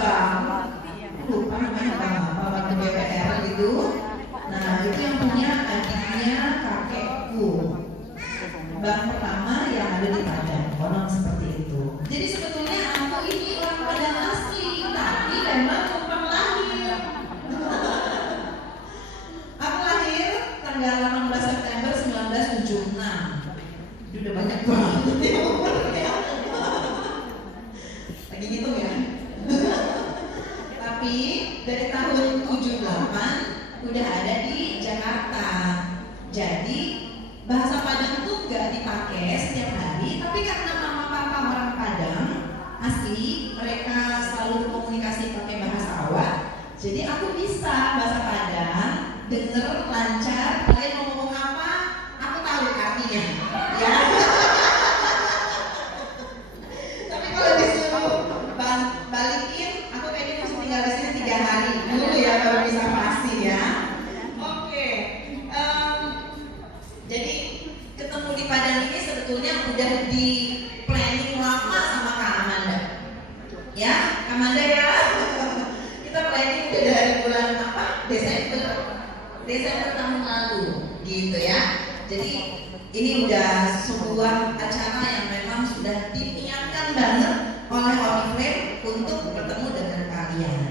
bank, lupa namanya bank apa, bank BPR gitu. Nah itu yang punya adiknya kakekku, bank pertama yang ada di Padang, konon seperti itu. Jadi sebetulnya aku ini orang Padang asli, tapi memang numpang lahir. Aku lahir tanggal 18 September 1976. Udah banyak banget ya umurnya. Lagi ngitung ya. Tapi dari tahun 78 udah ada di Jakarta. Jadi bahasa Padang tuh nggak dipakai setiap hari, tapi karena mama papa orang Padang asli, mereka selalu komunikasi pakai bahasa awak. Jadi aku bisa bahasa Padang, denger lancar. Kalian mau ngomong apa, aku tahu artinya. Ya. Tapi kalau disuruh balikin, aku kayaknya masih tinggal di sini 3 hari dulu ya baru bisa pasti ya. Oke. Jadi ketemu di Padang ini sebetulnya udah di planning lama sama Kak Amanda. Ya, Kak Amanda ya. Kita planning udah dari bulan apa? Desember tahun lalu, gitu ya. Jadi ini udah sebuah acara yang memang sudah diniatkan banget oleh Oriflame untuk bertemu dengan kalian.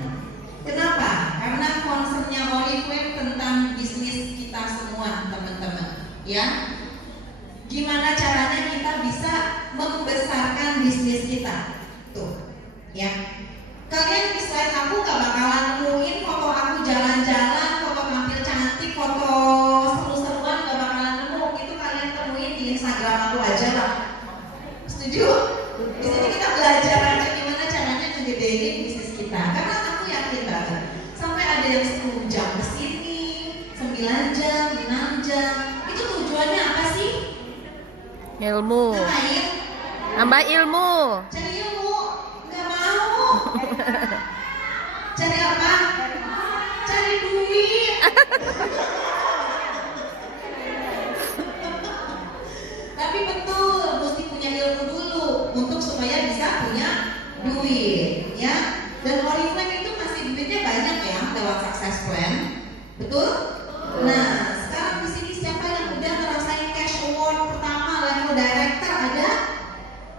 Kenapa? Karena concernnya Oriflame tentang bisnis kita semua, teman-teman. Ya, gimana caranya kita bisa membesarkan bisnis kita? Tuh, ya. Kalian di slide aku gak bakalan nemuin foto aku jalan-jalan, foto tampil cantik, foto seru-seruan gak bakalan nemu. Itu kalian temuin di Instagram aku aja lah. Setuju? Di sini kita belajar aja gimana caranya ngegedein bisnis kita. Karena aku yakin banget, sampai ada yang 10 jam kesini, 9 jam, 6 jam. Itu tujuannya apa sih? Ilmu. Ngapain? Nambah ilmu. Cari ilmu. Nggak mau. Cari apa? Cari duit. Tapi betul, mesti punya ilmu dulu untuk supaya bisa punya duit, ya. Dan Oriflame itu masih duitnya banyak ya lewat success plan, betul? Nah, sekarang di sini siapa yang udah ngerasain cash award pertama level director ada?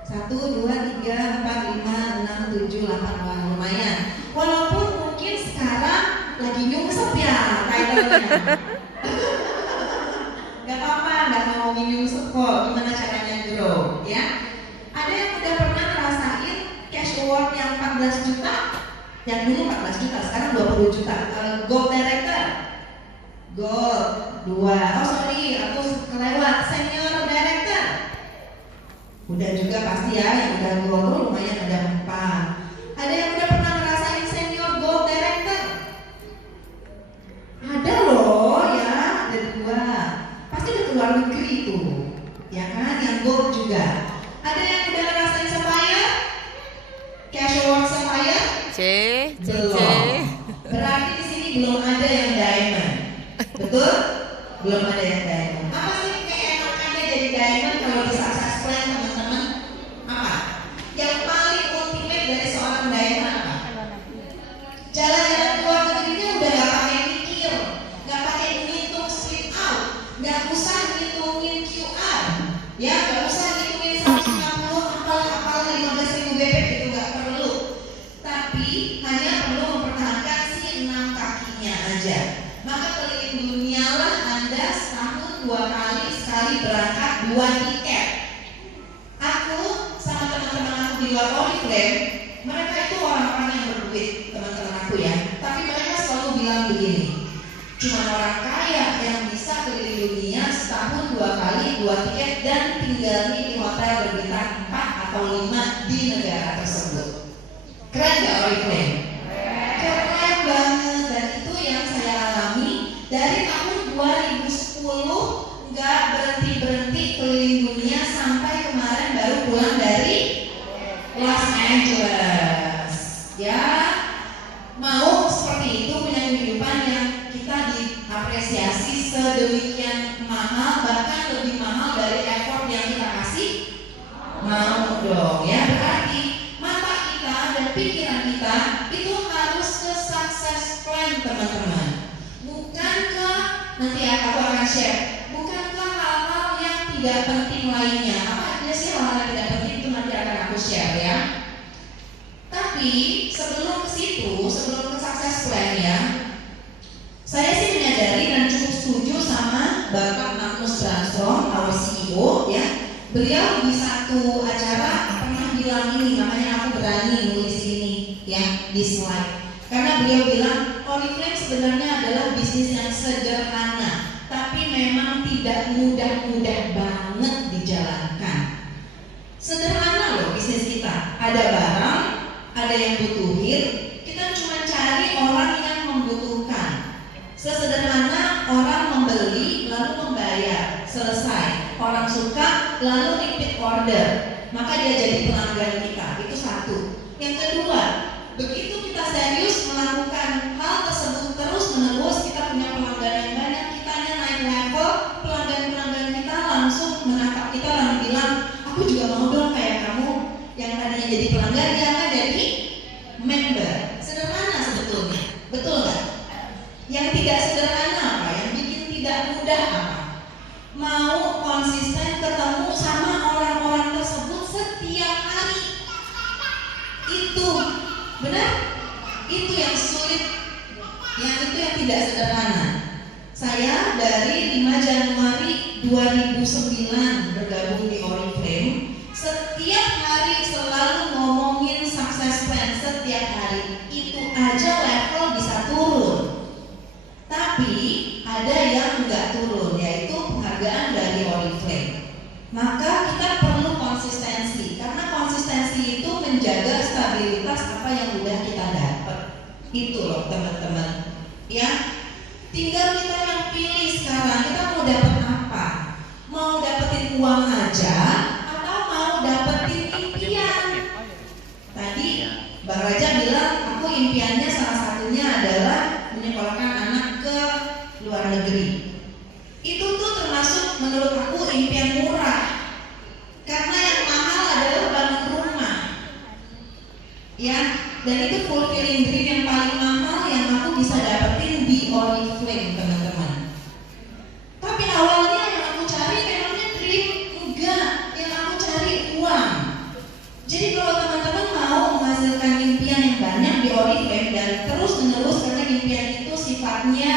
1, 2, 3, 4, 5, 6, 7, 8, wah lumayan. Walaupun mungkin sekarang lagi nyungsep ya title-nya. Gak apa-apa, gak ngomongin nyungsep kok, gimana caranya grow, ya. Ada yang udah pernah ngerasain cash award yang 14 juta? Yang dulu 14 juta, sekarang 20 juta. Gold director? Gold, 2. Oh sorry, aku kelewat. Senior director? Udah juga pasti ya, yang udah gold tuh lumayan ada 4. Ada yang udah pernah ngerasain senior gold director? Ada loh ya, ada 2. Pasti udah keluar negeri tuh, ya kan? Yang gold juga. Ada yang udah ngerasain sapphire? Cash award sapphire? C. Belum. Berarti di sini belum ada yang diamond. Betul? Belum ada yang diamond. Apa sih keenakannya jadi diamond kalau di success plan, teman-teman? Apa? Yang paling ultimate dari seorang diamond apa? Jalan-jalan keluar negerinya udah gak pakai mikir, gak pakai ngitung slip out, gak usah ngitungin QR, ya gak usah ngitungin 150 apal 15.000 bebek, itu gak perlu. Tapi hanya perlu mempertahankan si 6 kakinya aja. Maka keliling dunia lah Anda setahun 2 kali, sekali berangkat 2 tiket. Aku sama teman-teman aku di luar Oriflame, mereka itu orang-orang yang berduit, teman-teman aku ya. Tapi mereka selalu bilang begini, cuma orang kaya yang bisa keliling dunia setahun 2 kali 2 tiket dan tinggalnya di hotel berbintang 4 atau 5 di negara tersebut. Keren gak Oriflame? Keren banget, dan itu yang saya alami dari tahun 2010, nggak berhenti-berhenti keliling dunia sampai kemarin baru pulang dari Los Angeles. Ya, mau seperti itu punya kehidupan yang kita diapresiasi sedemikian mahal, bahkan lebih mahal dari effort yang kita kasih. Mau dong ya, berarti mata kita dan pikiran kita teman-teman? Bukankah nanti aku akan share? Bukankah hal-hal yang tidak penting lainnya? Apa aja sih hal-hal yang tidak penting itu nanti akan aku share ya. Tapi sebelum ke situ, sebelum ke success plan ya, saya sih menyadari dan cukup setuju sama Bapak Magnus Brandstrom, our CEO ya. Beliau di satu acara pernah bilang ini, makanya aku berani nulis ini ya di slide. Karena beliau bilang Oriflame sebenarnya adalah bisnis yang sederhana, tapi memang tidak mudah-mudah banget dijalankan. Sederhana loh bisnis kita, ada barang, ada yang butuhin, kita cuma cari orang yang membutuhkan. Sesederhana orang membeli lalu membayar, selesai. Orang suka lalu repeat order, maka dia jadi pelanggan kita. Itu satu. Yang kedua, begitu kita serius melakukan hal tersebut terus menerus, kita punya pelanggan yang banyak, kitanya naik level, pelanggan-pelanggan kita langsung menangkap kita lalu bilang, aku juga mau dong kayak kamu. Yang tadinya jadi pelanggan dia akan jadi member. Sederhana sebetulnya, betul nggak? Yang tidak sederhana apa? Yang bikin tidak mudah apa? Mau konsisten ketemu sama orang-orang tersebut setiap hari. Itu benar? Itu yang sulit. Yang itu yang tidak sederhana. Saya dari 5 Januari 2009 bergabung di Oriflame. Setiap hari selalu ngomongin success plan setiap hari. Itu aja level bisa turun. Tapi ada yang enggak turun, yaitu penghargaan dari Oriflame. Maka kita perlu konsistensi, karena konsistensi itu menjaga stabilitas apa yang udah kita dapat. Itu loh teman-teman. Ya, tinggal kita yang pilih sekarang. Kita mau dapat apa? Mau dapetin uang aja atau mau dapetin impian? Tadi Bang Raja bilang, aku impiannya salah satunya adalah menyekolahkan anak ke luar negeri. Itu tuh termasuk menurut aku impian murah, karena yang mahal adalah bangun rumah ya, dan itu fulfilling dream yang paling mahal yang aku bisa dapetin di Oriflame teman-teman. Tapi awalnya yang aku cari memangnya dream? Enggak, yang aku cari uang. Jadi kalau teman-teman mau menghasilkan impian yang banyak di Oriflame dan terus menerus, karena impian itu sifatnya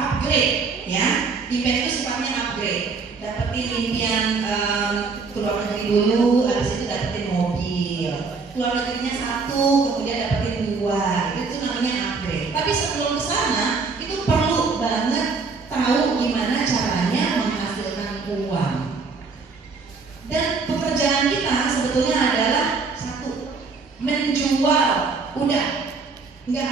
upgrade ya. Impian itu sifatnya upgrade. Dapetin impian keluar negeri dulu, habis itu dapetin mobil. Keluar negerinya 1, kemudian dapetin 2. Itu namanya upgrade. Tapi sebelum ke sana itu perlu banget tahu gimana caranya menghasilkan uang. Dan pekerjaan kita sebetulnya adalah 1, menjual. Udah, nggak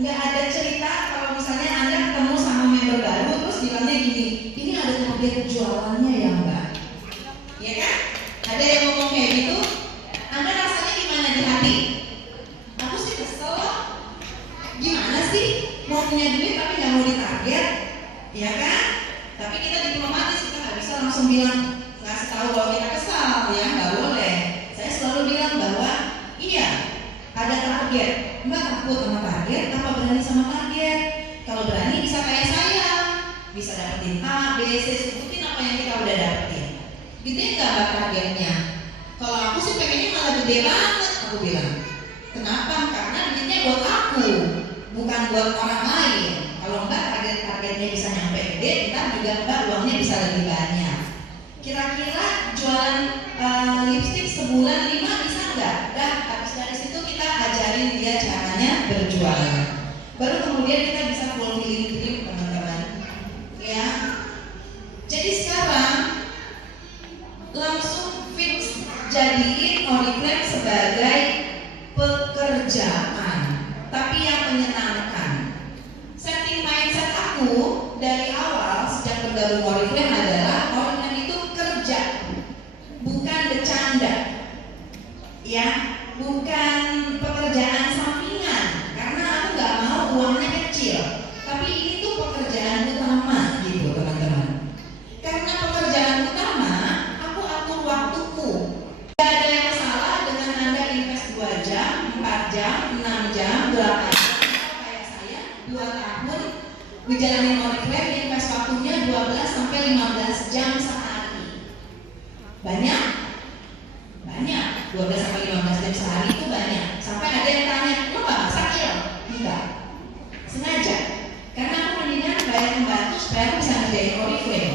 ada cerita kalau misalnya Anda ketemu sama member baru terus bilangnya gini, ini ada target jualannya ya Mbak? Ya kan? Ada yang ngomong kayak gitu, Anda rasanya gimana di hati? Aku sih kesel. Gimana sih? Mau punya duit tapi nggak mau ditarget, ya kan? Tapi kita diplomatis, kita nggak bisa langsung bilang, ngasih tahu bahwa kita kesal, ya nggak boleh. Saya selalu bilang bahwa iya, ada target. Mbak takut sama target, apa berani sama target? Kalau berani bisa kayak saya, bisa dapetin A, B, C, sebutin apa yang kita udah dapetin. Gede nggak Mbak targetnya? Kalau aku sih pengennya malah gede banget, aku bilang. Kenapa? Karena duitnya buat aku, bukan buat orang lain. Kalau Mbak targetnya bisa nyampe gede, ntar juga Mbak uangnya bisa lebih banyak. Kira-kira jualan lipstik sebulan 5 bisa nggak? Dah, habis dari situ kita ajarin dia caranya berjualan. Baru kemudian kita bisa fulfilling dream teman-teman. Ya. Jadi sekarang langsung fix jadiin Oriflame sebagai pekerjaan, tapi yang menyenangkan. Setting mindset aku dari awal sejak bergabung Oriflame adalah Oriflame itu kerja, bukan bercanda. Ya, bukan pekerjaan sampingan, karena aku nggak mau uangnya kecil. Tapi ini tuh pekerjaan utama gitu teman-teman. Karena pekerjaan utama, aku atur waktuku. Gak ada yang salah dengan Anda invest 2 jam, 4 jam, 6 jam, 8 ngejalanin Oriflame invest waktunya 12 sampai 15 jam sehari. Banyak? Banyak. 12 sampai 15 jam sehari itu banyak. Sampai ada yang tanya, "Lu nggak masak ya?" Enggak. Sengaja. Karena aku mendingan bayar pembantu supaya aku bisa ngerjain Oriflame.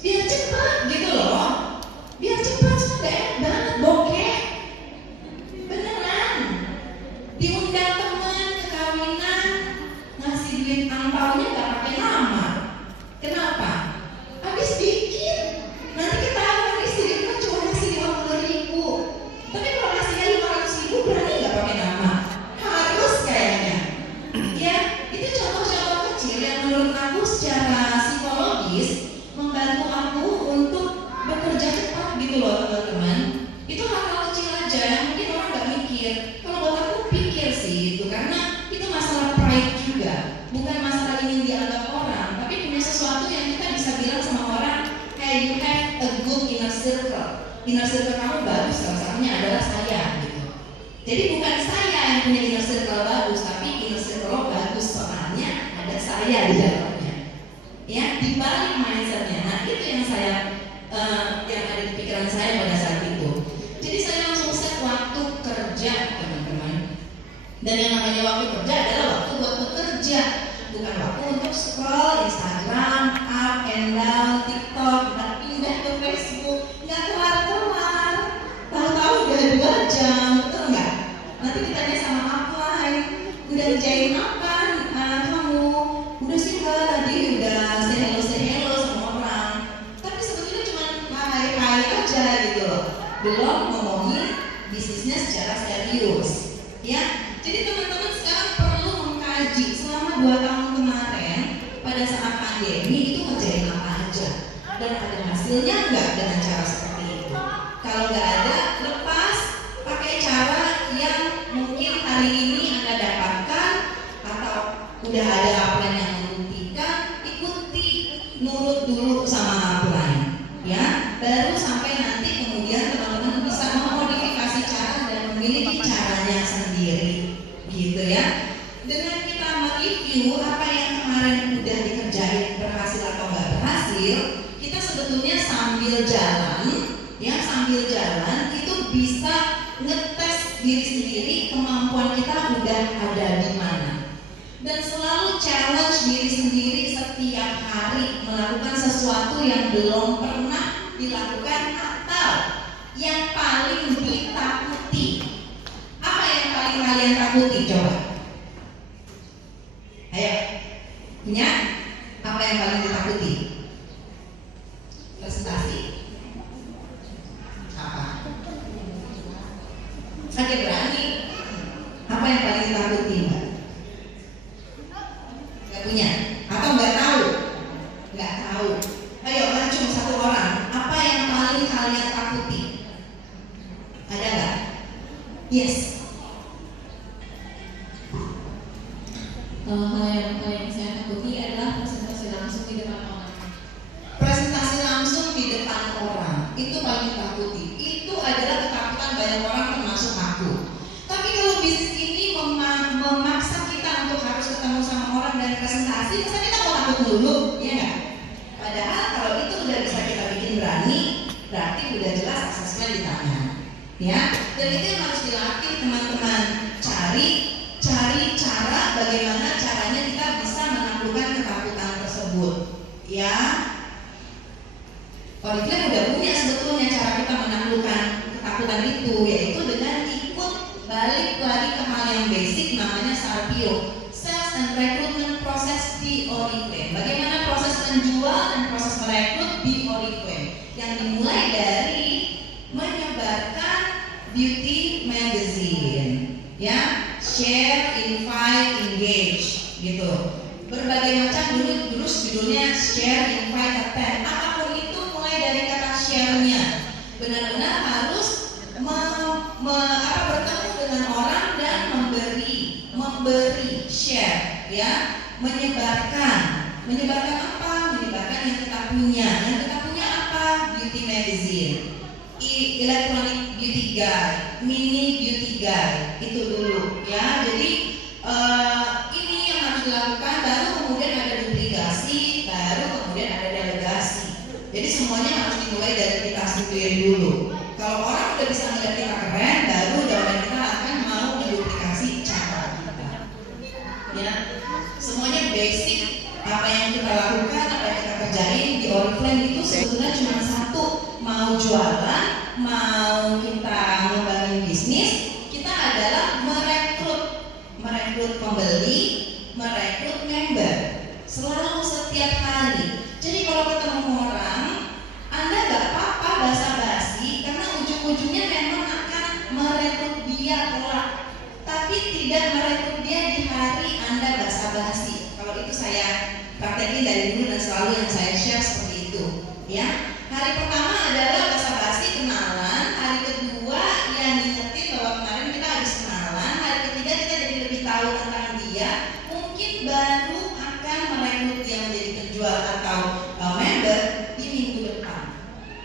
Biar cepat gitu loh. Biar cepat, cuma gak enak banget bokeh. Beneran. Diundang teman ke kawinan, ngasih duit angpaunya gak pakai nama. Kenapa? Habis bikin. Nanti ketahuan istrinya cuma ngasih 50.000. Tapi kalau ngasihnya 500.000 berani gak pakai nama? Harus kayaknya. Ya, itu contoh-contoh kecil yang menurut aku secara psikologis membantu aku untuk bekerja cepat gitu loh teman-teman. Itu hal-hal kecil aja yang mungkin orang gak mikir. Kalau buat aku pikir sih itu, karena itu masalah pride juga. Bukan masalah ingin dianggap orang, tapi punya sesuatu yang kita bisa bilang sama orang, "Hey, you have a good inner circle." Inner circle kamu bagus, salah satunya adalah saya gitu. Jadi bukan saya yang punya inner circle bagus, tapi inner circle bagus soalnya ada saya di dalamnya. Ya, di balik mindsetnya. Nah, itu yang saya yang ada di pikiran saya pada saat itu. Jadi saya langsung set waktu kerja, teman-teman. Dan yang namanya waktu kerja adalah waktu buat bekerja, bukan waktu untuk scroll Instagram, up and down, TikTok, dan pindah ke Facebook. Nggak kelar-kelar. Tahu-tahu udah 2 jam, betul nggak? Nanti ditanya sama upline, "Udah ngerjain apa kamu?" "Udah sih Mbak, tadi udah say hello sama orang." Tapi sebetulnya cuma hai aja gitu loh. Belum ngomongin bisnisnya secara serius. Ya, jadi teman-teman sekarang perlu mengkaji selama 2 tahun kemarin pada saat pandemi itu ngerjain apa aja dan ada hasilnya nggak dengan cara seperti itu. Kalau nggak ada, lepas, pakai cara yang mungkin hari ini Anda dapatkan atau udah ada upline yang membuktikan, ikuti, nurut dulu sama upline, ya, baru sampai nanti kemudian teman-teman bisa memodifikasi cara dan memiliki caranya sendiri, gitu ya. Dengan kita mereview apa yang kemarin udah dikerjain berhasil atau nggak berhasil, kita sebetulnya sambil jalan, ya, sambil jalan itu bisa ngetes diri sendiri, kemampuan kita udah ada di mana. Dan selalu challenge diri sendiri setiap hari melakukan sesuatu yang belum pernah dilakukan atau yang paling ditakuti. Apa yang paling kalian takuti? Coba. Ayo. Punya? Apa yang paling ditakuti? Presentasi? Apa? Ada berani? Apa yang paling ditakuti, Mbak? Gak punya? Atau nggak tahu? Nggak tahu. Ayo, langsung satu orang. Apa yang paling kalian takuti? Ada nggak? Yes. Hal yang paling saya takuti adalah presentasi langsung di depan orang. Presentasi langsung di depan orang itu paling ditakuti. Itu adalah ketakutan banyak orang termasuk aku. Tapi kalau bisnis ini memaksa kita untuk harus ketemu sama orang dan presentasi, masa kita mau takut dulu, ya nggak? Padahal kalau itu udah bisa kita bikin berani, berarti udah jelas aksesnya di tangan, ya. Dan itu yang harus dilatih teman-teman. Cari cara bagaimana caranya kita bisa menaklukkan ketakutan tersebut, ya. Oriflame udah punya sebetulnya cara kita menaklukkan ketakutan itu, yaitu dengan ikut balik lagi ke hal yang basic namanya SARPIO, Sales and Recruitment Process di Oriflame. Bagaimana proses menjual dan proses merekrut di Oriflame yang dimulai dari menyebarkan beauty magazine, ya, share, invite, engage, gitu. Berbagai macam dulu judulnya share, invite, attend, apapun itu mulai dari kata share-nya. Benar-benar harus bertemu dengan orang dan memberi share, ya, menyebarkan apa? Menyebarkan yang kita punya. Yang kita punya apa? Beauty magazine, electronic beauty guide, mini beauty guide, itu dulu, ya. Jadi ini yang harus dilakukan, baru kemudian merekrut pembeli, merekrut member. Selalu setiap hari. Jadi kalau ketemu orang, Anda nggak apa-apa basa-basi karena ujung-ujungnya memang akan merekrut dia kelak. Tapi tidak merekrut dia di hari Anda basa-basi. Kalau itu saya praktekin dari dulu dan selalu yang saya share seperti itu. Ya, hari pertama adalah basa-basi kenalan. Hari kedua yang diingetin bahwa kemarin kita habis kenalan. Hari ketiga kita jadi lebih tahu tentang dia. Mungkin baru akan merekrut dia menjadi penjual atau member di minggu depan.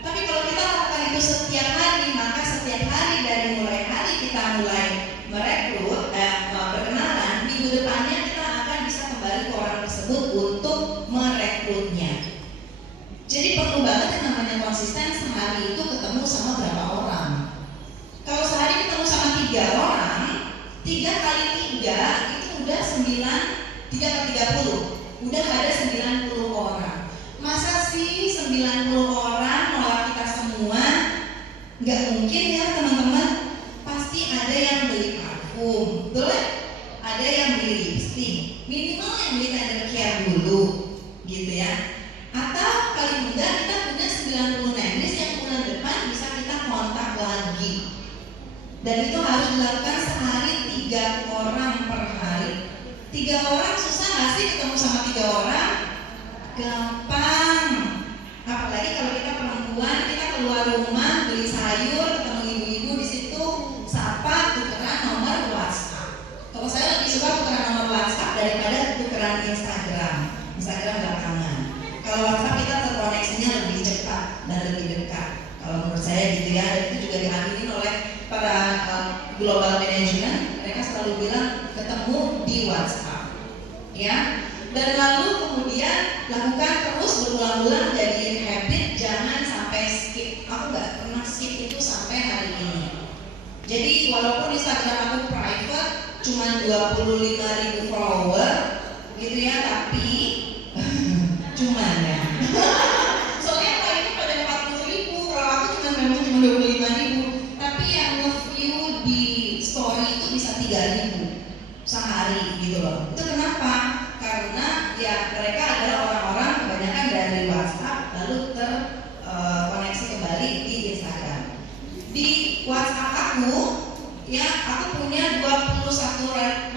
Tapi kalau kita lakukan itu setiap hari, maka setiap hari dari mulai hari kita mulai merekrut, berkenalan, minggu depannya kita akan bisa kembali ke orang tersebut untuk merekrutnya. Jadi perlu banget yang namanya konsisten, sehari itu ketemu sama berapa orang. Kalau sehari ketemu sama 3 orang, 3 kali 3 itu udah 3 kali 30, udah ada 90 orang. Masa sih 90 orang nolak kita semua? Nggak mungkin ya teman-teman. Pasti ada yang beli parfum, betul ya? Ada yang beli lipstick, minimal yang beli tender care dulu, gitu ya. Atau paling mudah kita punya 90 nameless yang bulan depan bisa kita kontak lagi. Dan itu harus dilakukan sehari 3 orang per hari. 3 orang susah nggak sih ketemu sama 3 orang? Gampang. Apalagi kalau kita perempuan, kita keluar rumah beli sayur, ketemu ibu-ibu di situ, sapa, tukeran nomor WhatsApp. Kalau saya lebih suka tukeran nomor WhatsApp daripada tukeran Instagram belakangan. Kalau WhatsApp kita terkoneksinya lebih cepat dan lebih dekat. Kalau menurut saya gitu ya. Dan itu juga diaminin oleh para global management. Mereka selalu bilang ketemu di WhatsApp, ya. Dan lalu kemudian lakukan terus berulang-ulang, jadiin habit, jangan sampai skip. Aku nggak pernah skip itu sampai hari ini. Jadi walaupun Instagram aku private, cuma 25.000 follower, gitu ya, tapi cuman ya. Soalnya yang lainnya pada 40.000, kalau aku memang cuma 25.000. Tapi yang nge-view di story itu bisa 3.000 sehari, gitu loh. Itu kenapa? Karena ya mereka adalah orang-orang kebanyakan dari WhatsApp lalu terkoneksi kembali di Instagram. Di WhatsApp aku, ya aku punya 21.000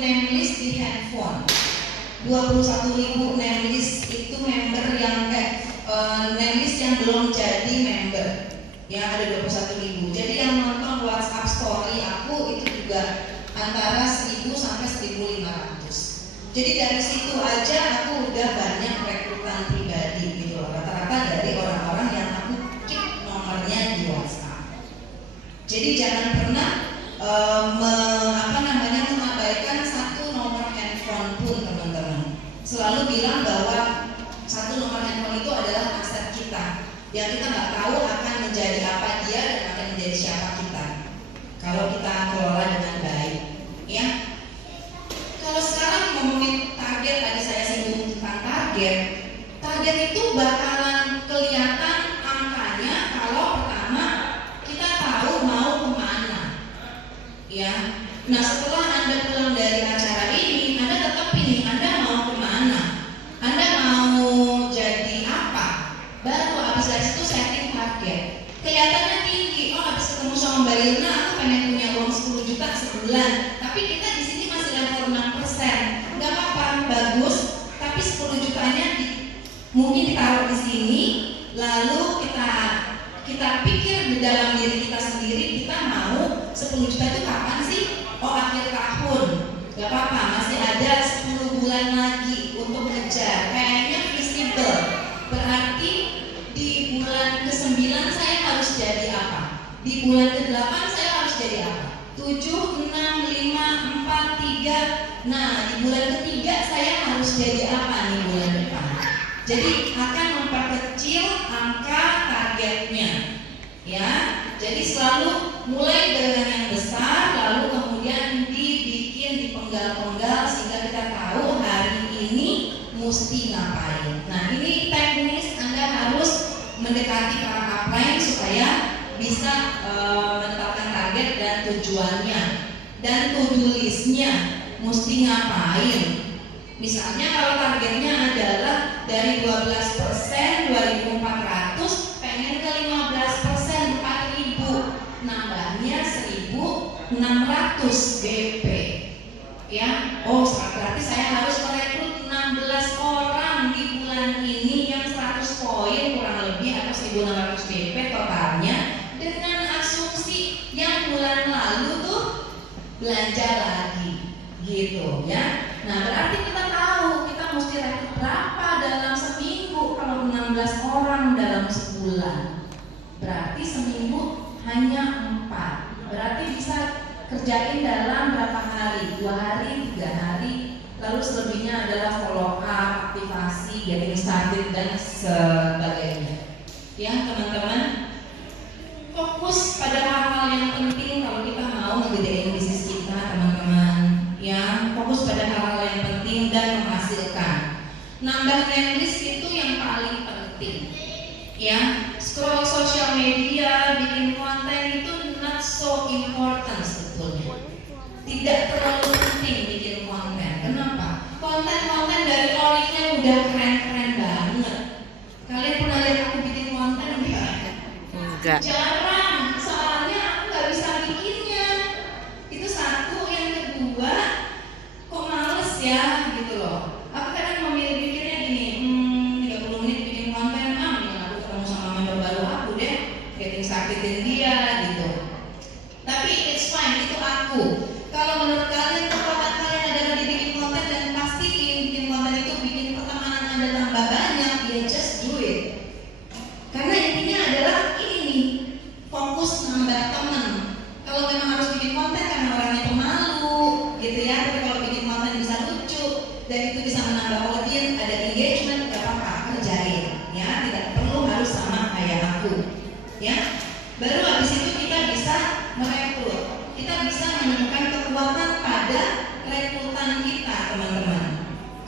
namelist di handphone. 21.000 namelist itu member yang namelist yang belum jadi member. Ya ada 21.000. Jadi yang nonton WhatsApp story aku itu juga antara 1.000 sampai 1.500. Jadi dari situ aja aku udah banyak rekrutan pribadi gitu loh. Rata-rata dari orang-orang yang aku keep nomornya di WhatsApp. Jadi jangan pernah mengabaikan satu nomor handphone pun teman-teman. Selalu bilang bahwa satu nomor handphone itu adalah aset kita. Yang kita nggak tahu akan menjadi apa dia dan akan menjadi siapa kita. Kalau kita kelola dengan baik, ya. Kalau sekarang ngomongin target, tadi saya singgung tentang target. Target itu bakalan kelihatan angkanya kalau pertama kita tahu mau kemana, ya. Nah setelah Anda pulang dari acara ini, Anda tetap pilih Anda mau kemana, Anda mau jadi apa. Baru habis dari situ setting target. Kelihatannya tinggi, oh habis ketemu sama Mbak Irna, aku pengen punya uang 10 juta sebulan. Tapi kita di sini masih level 6%, nggak apa-apa, bagus. Tapi 10 jutanya mungkin ditaruh di sini, lalu kita pikir di dalam diri kita sendiri, kita mau 10 juta itu kapan sih? Oh akhir tahun, nggak apa-apa, masih ada 10 bulan lagi untuk ngejar. Kayaknya visible, berarti di bulan ke-9 saya harus jadi apa? Di bulan ke-8 saya harus jadi apa? 7, 6, 5, 4, 3. Nah di bulan ketiga saya harus jadi apa nih bulan depan? Jadi akan memperkecil angka targetnya, ya. Jadi selalu mulai dengan yang besar, lalu kemudian dibikin dipenggal-penggal sehingga kita tahu hari ini mesti ngapain. Nah ini teknis Anda harus mendekati para upline supaya bisa menetapkan target dan tujuannya. dan to-do list-nya mesti ngapain. Misalnya kalau targetnya adalah dari 12% 2.400 pengen ke 15% 4.000, nambahnya 1.600 BP ya. Oh, berarti saya harus merekrut 16 orang di bulan ini yang 100 poin kurang lebih atau 1.600 BP totalnya, dengan asumsi yang bulan lalu tuh belanja lagi gitu ya. Nah, berarti kita tahu kita mesti rekrut berapa dalam seminggu. Kalau 16 orang dalam sebulan, berarti seminggu hanya 4. Berarti bisa kerjain dalam berapa hari? 2 hari, 3 hari. Lalu selebihnya adalah follow up, aktivasi, getting started dan sebagainya. Ya teman-teman, fokus pada hal-hal yang penting kalau kita mau ngegedein bisnis kita, teman-teman. Ya, fokus pada hal-hal yang penting dan menghasilkan. Nambah netlist itu yang paling penting. Ya, scroll sosial media, bikin konten itu not so important sebetulnya. Tidak terlalu penting bikin konten. Kenapa? Konten-konten dari Oriflame udah keren-keren banget. Kalian pernah lihat aku bikin konten enggak? Enggak. Jarang, soalnya aku nggak bisa bikinnya. Itu satu. Yang kedua, kok males ya gitu loh. Aku kadang memikirnya gini, 30 menit bikin konten, mendingan aku ketemu sama member baru aku deh, getting started-in dia gitu. Tapi it's fine, itu aku. Kalau menurut kalian kekuatan kalian adalah di bikin konten, dan pastiin bikin konten itu bikin pertemanan Anda tambah banyak, ya just do it. Karena intinya adalah ini nih, fokus nambah teman. Kalau memang harus bikin konten karena orangnya pemalu gitu ya, tapi kalau bikin konten bisa lucu dan itu bisa menambah audiens, ada engagement, gak apa-apa, kerjain ya, tidak perlu harus sama kayak aku ya. Baru habis itu kita bisa merekrut, kita bisa menemukan kekuatan pada rekrutan kita, teman-teman.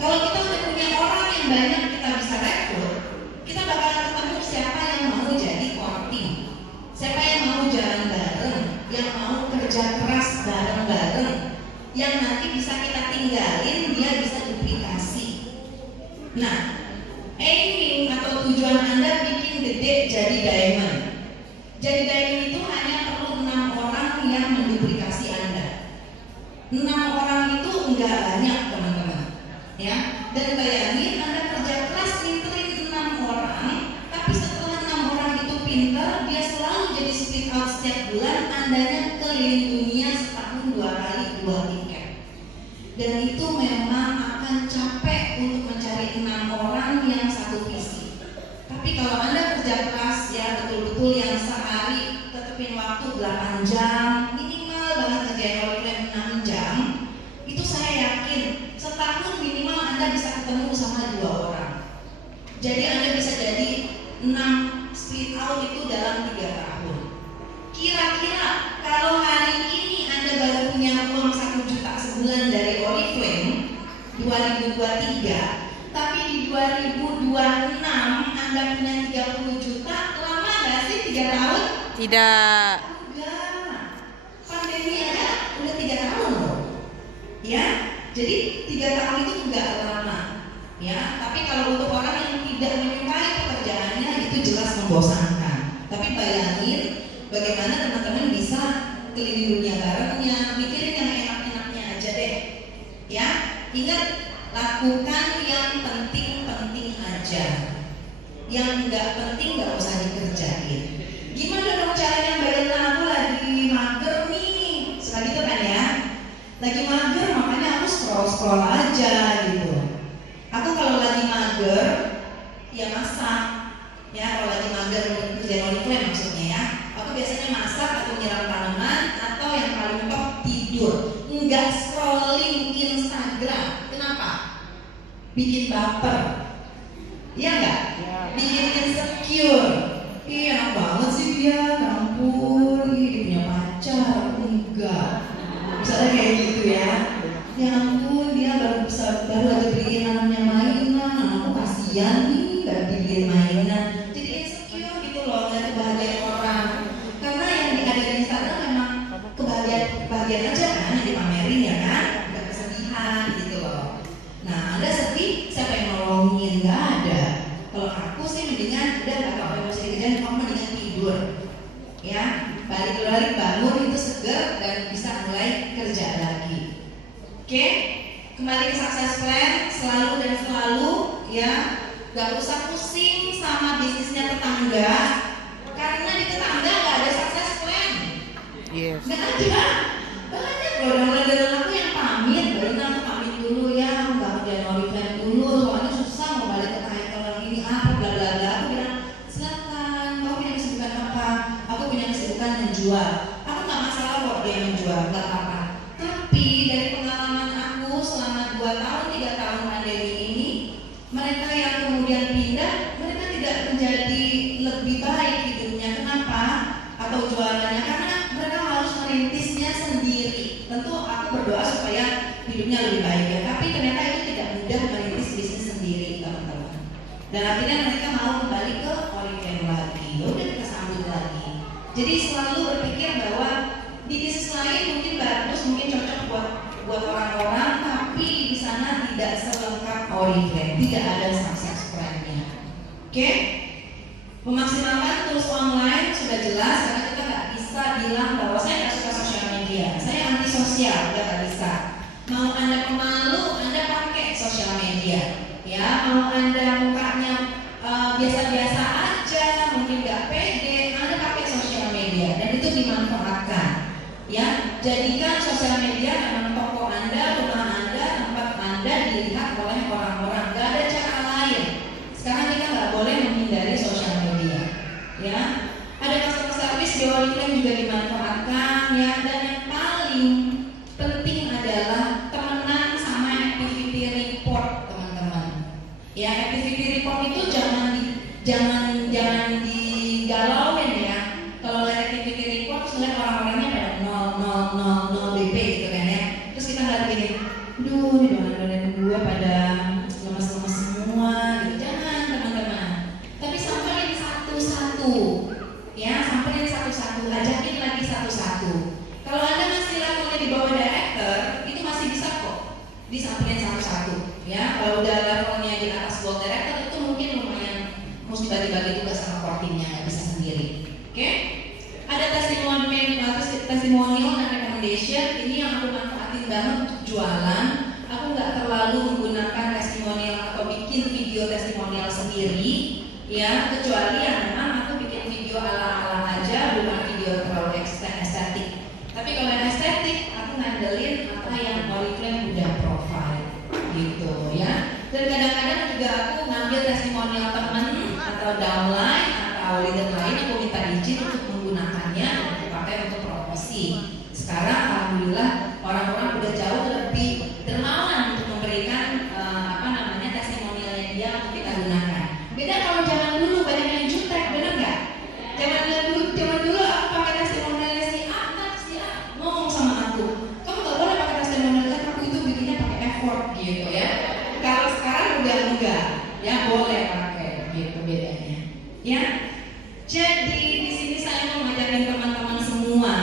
Kalau kita udah punya orang yang banyak kita bisa rekrut, kita bakalan ketemu siapa yang mau jadi core team, siapa yang mau jalan bareng, yang mau kerja keras bareng-bareng, yang nanti bisa kita tinggalin, dia bisa duplikasi. Nah, aiming atau tujuan Anda bikin gede jadi diamond. Jadi diamond itu hanya perlu 6 orang yang menduplikasi Anda. 6 orang itu enggak banyak, teman-teman ya. Dan bayangin Anda kerja keras pinterin 6 orang, tapi setelah 6 orang itu pinter, dia selalu jadi split out setiap bulan, Andanya keliling dunia setahun 2 kali 2 tiket. Dan itu memang akan capek untuk mencari 6 orang yang satu visi. Tapi kalau Anda kerja keras ya, betul-betul yang sehari tetepin waktu 8 jam, minimal banget kerjain Oriflame 6 jam, itu saya yakin setahun minimal Anda bisa ketemu sama 2 orang. Jadi Anda bisa jadi 6 split out itu dalam 3 tahun. Kira-kira kalau hari ini Anda baru punya uang 1 juta sebulan dari Oriflame 2023, tapi di 2026 Anda punya 30 juta, lama nggak sih 3 tahun? Tidak. Enggak. Pandemi aja udah 3 tahun loh. Ya, jadi 3 tahun itu enggak lama. Ya, tapi kalau untuk orang yang tidak menyukai pekerjaannya itu jelas membosankan. Tapi bayangin bagaimana teman-teman bisa keliling dunia barengnya, mikirin yang enak-enaknya aja deh. Ya, ingat, lakukan yang penting-penting aja. Yang enggak penting enggak usah dikerjain. Gimana dong caranya bayangin aku lagi mager nih, suka gitu kan ya? Lagi mager makanya aku scroll aja gitu. Aku kalau lagi mager ya masak. Ya kalau lagi mager kerjaan Oriflame maksudnya ya. Aku biasanya masak atau nyiram tanaman, atau yang paling top tidur. Enggak scrolling Instagram. Kenapa? Bikin baper. Iya enggak? Bikin insecure. Ih enak banget sih dia, ampun, dia punya pacar. Enggak. Misalnya kayak gitu ya. Ya ampun, dia baru aja beliin anaknya mainan, anakku kasihan nih gak dibeliin mainan. Jadi insecure gitu loh, ngeliat kebahagiaan orang. Karena yang ada di Instagram memang kebahagiaan kebahagiaan aja kan yang dipamerin ya kan, bukan kesedihan gitu loh. Nah, Anda sedih, siapa yang nolongin? Nggak ada. Kalau aku sih mendingan udah nggak apa-apa yang mesti dikerjain, kamu mendingan tidur. Ya, balik bangun itu seger dan bisa mulai kerja lagi. Oke, kembali ke success plan, selalu dan selalu ya, gak usah pusing sama bisnisnya tetangga, karena di tetangga gak ada success plan. Yes. Gak ada. Banyak loh downloader aku yang pamit, baru aku pamit dulu ya, nggak kerjain Oriflame dulu, soalnya susah mau balik ke title yang ini apa bla bla bla. Aku bilang silakan, kamu punya kesibukan apa? Aku punya kesibukan menjual. Aku nggak masalah kok dia menjual, nggak apa-apa. Tapi dari pengalaman aku selama 2 tahun 3 tahun pandemi ini, mereka yang kemudian pindah, mereka tidak menjadi lebih baik hidupnya. Kenapa? Atau jualannya? Karena mereka harus merintisnya sendiri. Tentu aku berdoa supaya hidupnya lebih baik ya. Tapi ternyata itu tidak mudah merintis bisnis sendiri, teman-teman. Dan akhirnya mereka mau kembali ke Oriflame lagi. Udah kita sambut lagi. Jadi selalu berpikir bahwa di bisnis lain mungkin bagus, mungkin cocok buat orang-orang, tapi di sana tidak selengkap Oriflame. Tidak ada success plan-nya. Oke? Memaksimalkan tools online sudah jelas, karena kita nggak bisa bilang bahwa saya nggak suka sosial media, saya anti sosial, nggak bisa. Mau Anda pemalu, Anda pakai sosial media, ya. Mau Anda mukanya biasa-biasa aja, mungkin nggak pede, Anda pakai sosial media, dan itu dimanfaatkan, ya. Jadikan sosial media memang toko Anda, rumah Anda, tempat Anda dilihat oleh orang-orang. Nggak ada cara lain. Sekarang kita nggak boleh menghindari sosial media, ya. Ada customer service di Oriflame juga dimanfaatkan, ya. Dan yang paling penting adalah temenan sama activity report, teman-teman. Ya, activity report itu jangan digalauin ya. Kalau lihat activity report, lihat orang-orangnya pada 0 DP gitu kan ya. Terus kita lihat gini, aduh ini donan-donan gue pada lemes-lemes semua gitu. Jangan teman-teman, tapi samperin satu-satu ya, samperin satu-satu, ajakin lagi satu-satu. Kalau Anda masih levelnya di bawah director, itu masih bisa kok disamperin satu-satu ya. Kalau udah levelnya di atas board director, itu mungkin lumayan mesti bagi-bagi tugas sama core teamnya, nggak bisa sendiri. Oke? Ada testimonial dan recommendation. Ini yang aku manfaatin banget untuk jualan. Aku nggak terlalu menggunakan testimonial atau bikin video testimonial sendiri, ya, kecuali yang memang aku bikin video ala-ala aja, bukan video terlalu estetik. Tapi kalau yang estetik, aku ngandelin apa yang Oriflame udah provide, gitu ya. Dan kadang-kadang juga aku ngambil testimonial teman atau downline atau leader lain, aku minta izin untuk menggunakannya dan aku pakai untuk promosi. Sekarang alhamdulillah orang-orang udah jauh lebih dermawan untuk memberikan testimonialnya dia untuk kita gunakan. Beda kalau zaman dulu banyak yang jutek, benar nggak? Zaman dulu aku pakai testimonialnya si A, ngomong sama aku, kamu nggak boleh pakai testimonialnya, aku itu bikinnya pakai effort gitu ya. Kalau sekarang udah enggak, ya boleh pakai gitu bedanya. Ya, jadi di sini saya mau ngajarin teman-teman semua.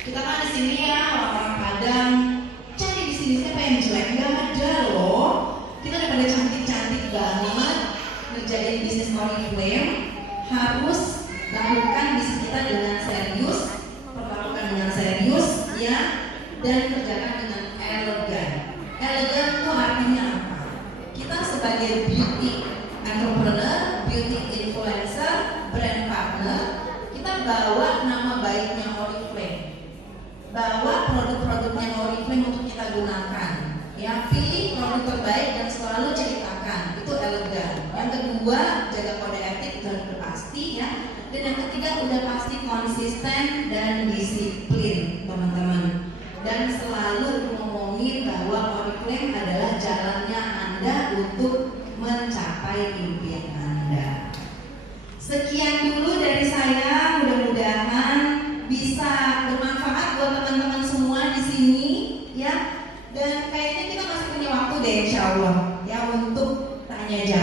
Kita kan di sini ya orang-orang Padang. Cari di sini siapa yang jelek? Nggak ada loh. Kita udah pada cantik-cantik banget. Ngerjain bisnis Oriflame, harus lakukan bisnis kita dengan serius, perlakukan dengan serius, ya, dan kerjakan dengan elegan. Elegan itu artinya apa? Kita sebagai beauty entrepreneur, beauty influencer, brand partner, kita bawa nama baiknya Oriflame, bawa produk-produknya Oriflame untuk kita gunakan. Ya, pilih produk terbaik dan selalu ceritakan, itu elegan. Yang kedua, jaga kode etik dan pasti ya. Dan yang ketiga, udah pasti konsisten dan disiplin, teman-teman. Dan selalu ngomongin bahwa Oriflame adalah jalannya Anda untuk mencapai impian Anda. Sekian dulu dari saya, mudah-mudahan bisa bermanfaat buat teman-teman semua di sini ya. Dan kayaknya kita masih punya waktu deh insya Allah ya untuk tanya jawab.